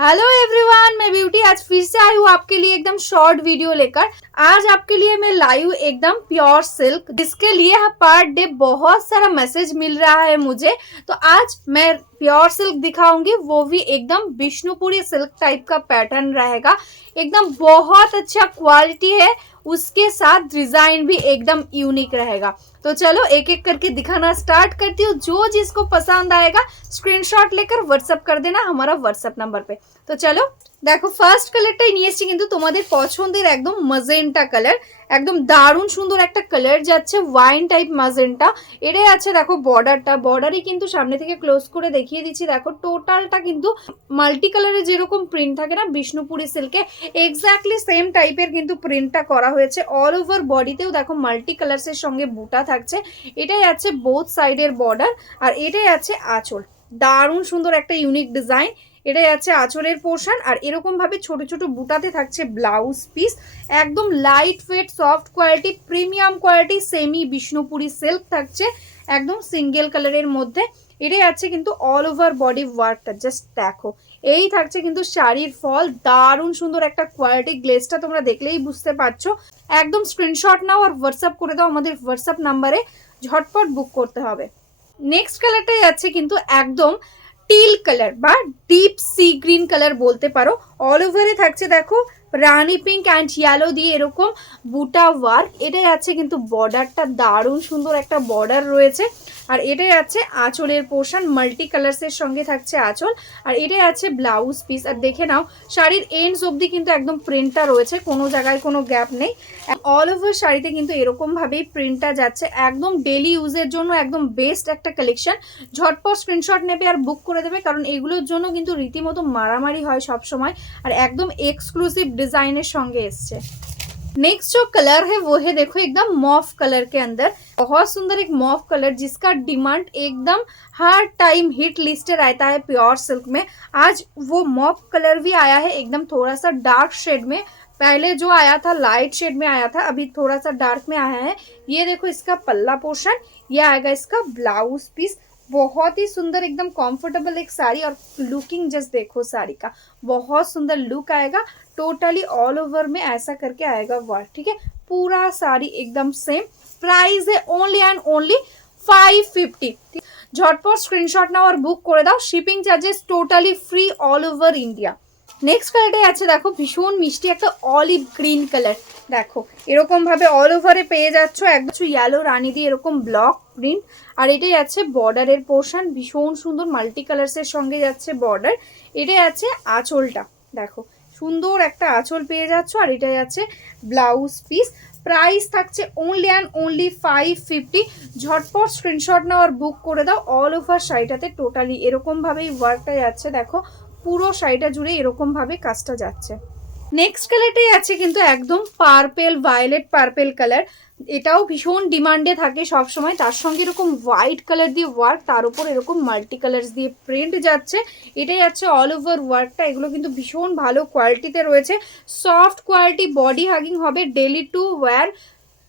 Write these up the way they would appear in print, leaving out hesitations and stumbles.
Hello everyone, मैं beauty आज फिर से आई हूँ आपके लिए एकदम शॉर्ट वीडियो लेकर। आज आपके लिए मैं लाई हूँ एकदम प्योर सिल्क, जिसके लिए पर डे बहुत सारा मैसेज मिल रहा है मुझे। तो आज मैं प्योर सिल्क दिखाऊंगी, वो भी एकदम विष्णुपुरी सिल्क टाइप का पैटर्न रहेगा। एकदम बहुत अच्छा क्वालिटी है, उसके साथ डिजाइन भी एकदम यूनिक रहेगा। तो चलो एक एक करके दिखाना स्टार्ट करती हूँ। जो जिसको पसंद आएगा स्क्रीनशॉट लेकर व्हाट्सअप कर देना हमारा व्हाट्सअप नंबर पे। तो चलो দেখো ফার্স্ট কালারটাই নিয়েছি কিন্তু তোমাদের পছন্দের একদম ম্যাজেন্টা কালার, একদম দারুণ সুন্দর একটা কালার যাচ্ছে ওয়াইন টাইপ ম্যাজেন্টা। এটাই আছে দেখো বর্ডারটা, বর্ডারই কিন্তু সামনে থেকে ক্লোজ করে দেখিয়ে দিচ্ছি। দেখো টোটালটা কিন্তু মাল্টি কালারের যেরকম প্রিন্ট থাকে না বিষ্ণুপুরি সিল্কে, এক্স্যাক্টলি সেম টাইপের কিন্তু প্রিন্টটা করা হয়েছে। অল ওভার বডিতেও দেখো মাল্টি কালার্সের সঙ্গে বুটা থাকছে। এটাই আছে বোথ সাইডের বর্ডার, আর এটাই আছে আঁচল। দারুণ সুন্দর একটা ইউনিক ডিজাইন। এটাই আছে আঁচলের পোর্শন, আর এরকম ভাবে ছোট ছোট বুটাতে থাকছে ব্লাউজ পিস। একদম light weight soft quality premium quality semi Bishnupuri silk থাকছে একদম সিঙ্গেল কালারের মধ্যে। এটাই আছে কিন্তু অল ওভার বডি ওয়ার্কটা, জাস্ট দেখো এই থাকছে কিন্তু শাড়ির ফল। দারুণ সুন্দর একটা কোয়ালিটি, গ্লেজটা তোমরা দেখলেই বুঝতে পারছো। একদম স্ক্রিনশট নাও আর হোয়াটসঅ্যাপ করে দাও আমাদের হোয়াটসঅ্যাপ নাম্বারে, ঝটপট বুক করতে হবে। নেক্সট কালারটাই আছে কিন্তু একদম টিল কালার বা ডিপ সি গ্রিন কালার বলতে পারো। অল ওভারে থাকছে দেখো রানি পিঙ্ক অ্যান্ড ইয়েলো দিয়ে এরকম বুটা ওয়ার্ক। এটাই আছে কিন্তু বর্ডারটা, দারুণ সুন্দর একটা বর্ডার রয়েছে। আর এটাই আছে আঁচলের পোর্শন, মাল্টি কালার্সের সঙ্গে থাকছে আঁচল। আর এটাই আছে ব্লাউজ পিস। আর দেখে নাও শাড়ির এন্ডস অবধি কিন্তু একদম প্রিন্টটা রয়েছে, কোনো জায়গায় কোনো গ্যাপ নেই। অল ওভার শাড়িতে কিন্তু এরকম ভাবেই প্রিন্টটা যাচ্ছে। একদম ডেলি ইউজের জন্য একদম বেস্ট একটা কালেকশন। ঝটপট স্ক্রিনশট নেবে আর বুক করে দেবে, কারণ এগুলোর জন্য কিন্তু রীতিমতো মারামারি হয় সব সময়। আর একদম एक्सक्लूसिव डिजाइनर संगे एसছে। नेक्स्ट जो कलर है वो है देखो एकदम मॉफ कलर के अंदर, बहुत सुंदर एक मॉफ कलर जिसका डिमांड एकदम हर टाइम हिट लिस्टेड रहता है प्योर सिल्क में। आज वो मॉफ कलर भी आया है एकदम थोड़ा सा डार्क शेड में। पहले जो आया था लाइट शेड में आया था, अभी थोड़ा सा डार्क में आया है। ये देखो इसका पल्ला पोर्शन, ये आएगा इसका ब्लाउज पीस। बहुत ही सुंदर एकदम कंफर्टेबल एक साड़ी, और लुकिंग जस्ट देखो साड़ी का बहुत सुंदर लुक आएगा। टोटली ऑल ओवर में ऐसा करके आएगा वर्क, ठीक है। पूरा साड़ी एकदम सेम। प्राइस है ओनली एंड ओनली 550। झटपट स्क्रीनशॉट नाओ और बुक করে দাও। Shipping charges totally free all over India. Next কালারটাই আছে দেখো ভীষণ মিষ্টি একটা অলিভ গ্রিন কালার। দেখো এরকম ভাবে অল ওভারে পেয়ে যাচ্ছ একদম ইয়েলো রানী দিয়ে এরকম ব্লক প্রিন্ট। আর এটাই আছে বর্ডারের পোর্শন, ভীষণ সুন্দর মাল্টি কালার্সের সঙ্গে যাচ্ছে বর্ডার। এটাই আছে আঁচলটা, দেখো সুন্দর একটা আঁচল পেয়ে যাচ্ছ। আর এটাই আছে ব্লাউজ পিস। প্রাইস থাকছে ওনলি অ্যান্ড ওনলি 550। ঝটপট স্ক্রিনশট নাও আর বুক করে দাও। অল ওভার শাড়িটাতে টোটালি এরকম ভাবেই ওয়ার্কটা যাচ্ছে, দেখো পুরো শাড়িটা জুড়ে এরকম ভাবে কাজটা যাচ্ছে। নেক্সট কালারটাই আছে কিন্তু একদম পার্পেল ভায়োলেট পার্পেল কালার। এটাও ভীষণ ডিমান্ডে থাকে সব সময়। তার সঙ্গে এরকম হোয়াইট কালার দিয়ে ওয়ার্ক, তার উপর এরকম মাল্টি কালার্স দিয়ে প্রিন্ট যাচ্ছে। এটাই আছে অল ওভার ওয়ার্কটা। এগুলো কিন্তু ভীষণ ভালো কোয়ালিটিতে রয়েছে, সফট কোয়ালিটি, বডি হাগিং হবে, ডেলি টু ওয়্যার,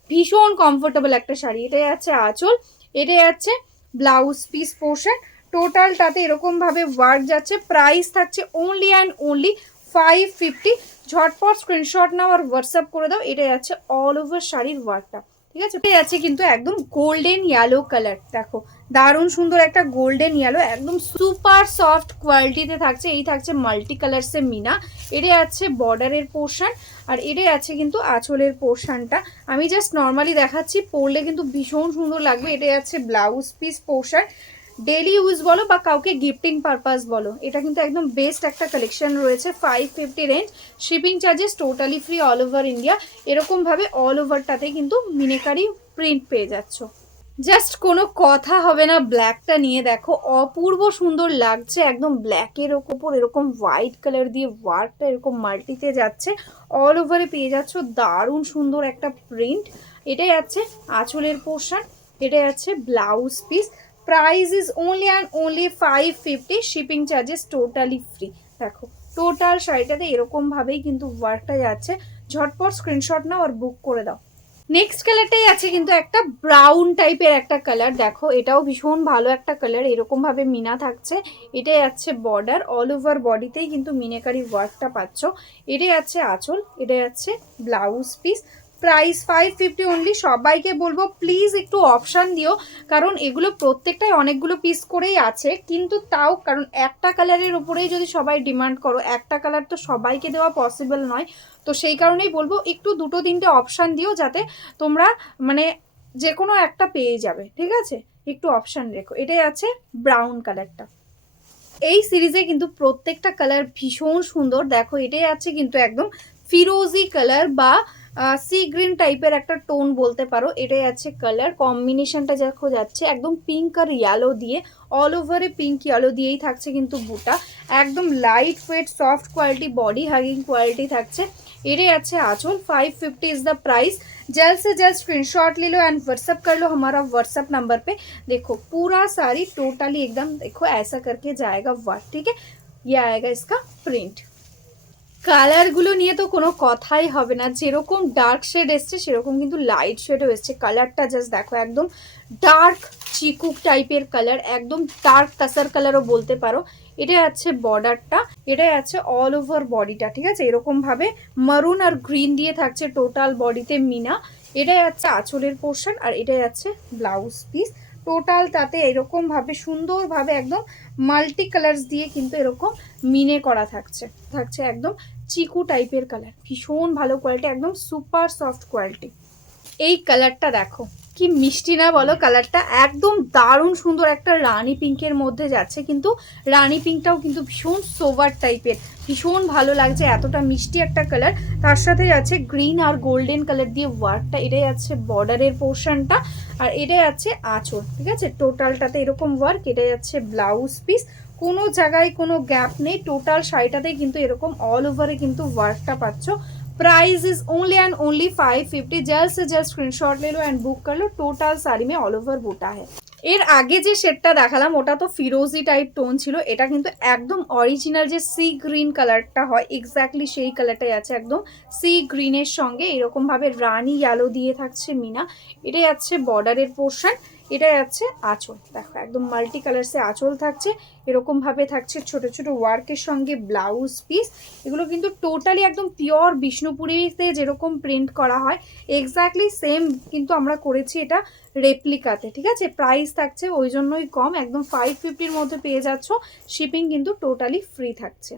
ভীষণ কমফোর্টেবল একটা শাড়ি। এটাই আছে আঁচল, এটাই আছে ব্লাউজ পিস পোর্শন। টোটালটাতে এরকম ভাবে ওয়ার্ক যাচ্ছে। প্রাইস থাকছে ওনলি অ্যান্ড ওনলি 550। ঝটপট স্ক্রিনশট নাও আর হোয়াটসঅ্যাপ করে দাও। এটাই আছে অল ওভার শাড়ির ওয়ার্কটা, ঠিক আছে। এটাই আছে কিন্তু একদম গোল্ডেন ইয়েলো কালার, দেখো দারুণ সুন্দর একটা গোল্ডেন ইয়েলো, একদম সুপার সফট কোয়ালিটিতে থাকছে। এই থাকছে মাল্টি কালারসে মিনা। এটাই আছে বর্ডারের পোর্শন, আর এটাই আছে কিন্তু আঁচলের পোর্শনটা। আমি জাস্ট নর্মালি দেখাচ্ছি, পরলে কিন্তু ভীষণ সুন্দর লাগবে। এটাই আছে blouse piece portion. Daily use বলো বা কাউকে গিফটিং পারপাস বলো, এটা কিন্তু একদম বেস্ট একটা কালেকশন রয়েছে। 550 range, shipping charges totally free all over India. এরকমভাবে অল ওভারটাতে কিন্তু মিনেকারি প্রিন্ট পেয়ে যাচ্ছ। জাস্ট কোনো কথা হবে না ব্ল্যাকটা নিয়ে, দেখো অপূর্ব সুন্দর লাগছে। একদম ব্ল্যাকের ওপর এরকম হোয়াইট কালার দিয়ে ওয়ার্কটা এরকম মাল্টিতে যাচ্ছে। অল ওভারে পেয়ে যাচ্ছ দারুণ সুন্দর একটা প্রিন্ট। এটাই আছে আঁচলের পোর্শন, এটাই আছে blouse piece. Price is only and only 550। Shipping charges totally free. দেখো টোটাল শাড়িটাতে এরকম ভাবেই কিন্তু ওয়ার্কটা যাচ্ছে। ঝটপট স্ক্রিনশট নাও আর বুক করে দাও। নেক্সট কালারটাই আছে কিন্তু একটা ব্রাউন টাইপের একটা কালার, দেখো এটাও ভীষণ ভালো একটা কালার, এরকম ভাবে মিনা থাকছে। এটাই আছে বর্ডার, অল ওভার বডিতেই কিন্তু মিনাকারি ওয়ার্কটা পাচ্ছ। এটাই আছে আঁচল, এটাই আছে ব্লাউজ পিস। Price 550 only. সবাইকে বলবো প্লিজ একটু অপশান দিও, কারণ এগুলো প্রত্যেকটাই অনেকগুলো পিস করেই আছে, কিন্তু তাও কারণ একটা কালারের উপরেই যদি সবাই ডিমান্ড করো, একটা কালার তো সবাইকে দেওয়া পসিবল নয়। তো সেই কারণেই বলবো একটু দুটো তিনটে অপশান দিও, যাতে তোমরা মানে যে কোনো একটা পেয়ে যাবে, ঠিক আছে? একটু অপশান রেখো। এটাই আছে ব্রাউন কালারটা। এই সিরিজে কিন্তু প্রত্যেকটা কালার ভীষণ সুন্দর। দেখো এটাই আছে কিন্তু একদম ফিরোজি কালার বা সি গ্রিন টাইপের একটা টোন বলতে পারো। এটাই আছে কালার কম্বিনেশনটা দেখো যাচ্ছে একদম পিঙ্ক আর ইয়েলো দিয়ে, অল ওভারে পিঙ্ক ইয়েলো দিয়েই থাকছে কিন্তু বুটা। একদম light weight soft quality, body hugging quality থাকছে। এটাই আছে आंचल। 550 इज द प्राइस। जल्द से जल्द स्क्रीनशॉट ले लो एंड व्हाट्सअप कर लो हमारा व्हाट्सअप नंबर पे। देखो पूरा साड़ी टोटली एकदम देखो ऐसा करके जाएगा वर्क, ठीक है? ये आएगा इसका प्रिंट। কালারগুলো নিয়ে তো কোনো কথাই হবে না, যেরকম ডার্ক শেড এসছে সেরকম কিন্তু লাইট শেডও এসছে। কালারটা জাস্ট দেখো একদম ডার্ক চিকুক টাইপের কালার, একদম ডার্ক কাসার কালারও বলতে পারো। এটাই আছে বর্ডারটা, এটাই আছে অল ওভার বডিটা, ঠিক আছে? এরকমভাবে মারুন আর গ্রিন দিয়ে থাকছে টোটাল বডিতে মিনা। এটাই আছে আঁচলের পোর্শন আর এটাই আছে ব্লাউজ পিস। টোটাল তাতে এরকমভাবে সুন্দরভাবে একদম মাল্টি কালার্স দিয়ে কিন্তু এরকম মিনে করা থাকছে থাকছে একদম চিকু টাইপের কালার, ভীষণ ভালো কোয়ালিটি, একদম সুপার সফট কোয়ালিটি। এই কালারটা দেখো কি মিষ্টি না বলো, কালারটা একদম দারুণ সুন্দর একটা রানী পিঙ্কের মধ্যে যাচ্ছে, কিন্তু রানী পিঙ্কটাও কিন্তু ভীষণ সোভার টাইপের, ভীষণ ভালো লাগছে, এতটা মিষ্টি একটা কালার। তার সাথে আছে গ্রিন আর গোল্ডেন কালার দিয়ে ওয়ার্কটা। এটাই আছে বর্ডারের পোর্শনটা আর এটাই আছে আঁচল, ঠিক আছে? টোটালটাতে এরকম ওয়ার্ক। এটাই আছে ব্লাউজ পিস, কোনো জায়গায় কোনো গ্যাপ নেই, টোটাল শাড়িটাতেই কিন্তু এরকম অল ওভারে কিন্তু ওয়ার্কটা পাচ্ছ। Price is only and only 550। जल्द से जल्द स्क्रीनशॉट ले लो एंड बुक कर लो। टोटल साड़ी में ऑल ओवर बूटा है। এর আগে যে শেডটা দেখালাম ওটা তো ফিরোজি টাইপ টোন ছিল, এটা কিন্তু একদম অরিজিনাল যে সি গ্রিন কালারটা হয় এক্স্যাক্টলি সেই কালারটাই আছে, একদম সি গ্রিনের সঙ্গে এরকম ভাবে রানী ইয়েলো দিয়ে থাকছে মিনা। এটাই আছে বর্ডারের পোর্শন, এটাই আছে আঁচল। দেখো একদম মাল্টি কালারসে আঁচল থাকছে, এরকম ভাবে থাকছে ছোট ছোট ওয়ার্কের সঙ্গে ব্লাউজ পিস। এগুলো কিন্তু টোটালি একদম পিওর বিষ্ণুপুরিতে যেরকম প্রিন্ট করা হয় এক্স্যাক্টলি সেম কিন্তু আমরা করেছি এটা রেপ্লিকাতে, ঠিক আছে? প্রাইস থাকছে ওই জন্যই কম, একদম 550-র মধ্যে পেয়ে যাচ্ছ। শিপিং কিন্তু টোটালি ফ্রি থাকছে।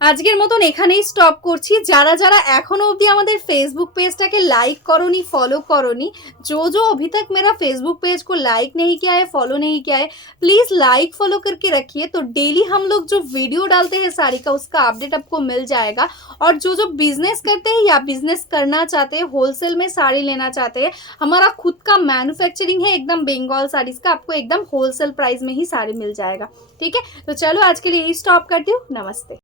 আজকের মতন এখানেই স্টপ করছি। যারা যারা এখনো অবধি আমাদের फेसबुक পেজটাকে लाइक করোনি, फॉलो করোনি, जो अभी तक मेरा फेसबुक पेज को लाइक नहीं किया है, फॉलो नहीं किया है, प्लीज़ लाइक फॉलो करके रखिए। तो डेली हम लोग जो वीडियो डालते हैं साड़ी का उसका अपडेट आपको मिल जाएगा। और जो बिजनेस करते हैं या बिजनेस करना चाहते हैं, होलसेल में साड़ी लेना चाहते हैं, हमारा खुद का मैन्युफैक्चरिंग है एकदम बंगाल साड़ीज़ का, आपको एकदम होलसेल प्राइस में ही साड़ी मिल जाएगा, ठीक है? तो चलो आज के लिए यही स्टॉप करती हूँ। नमस्ते।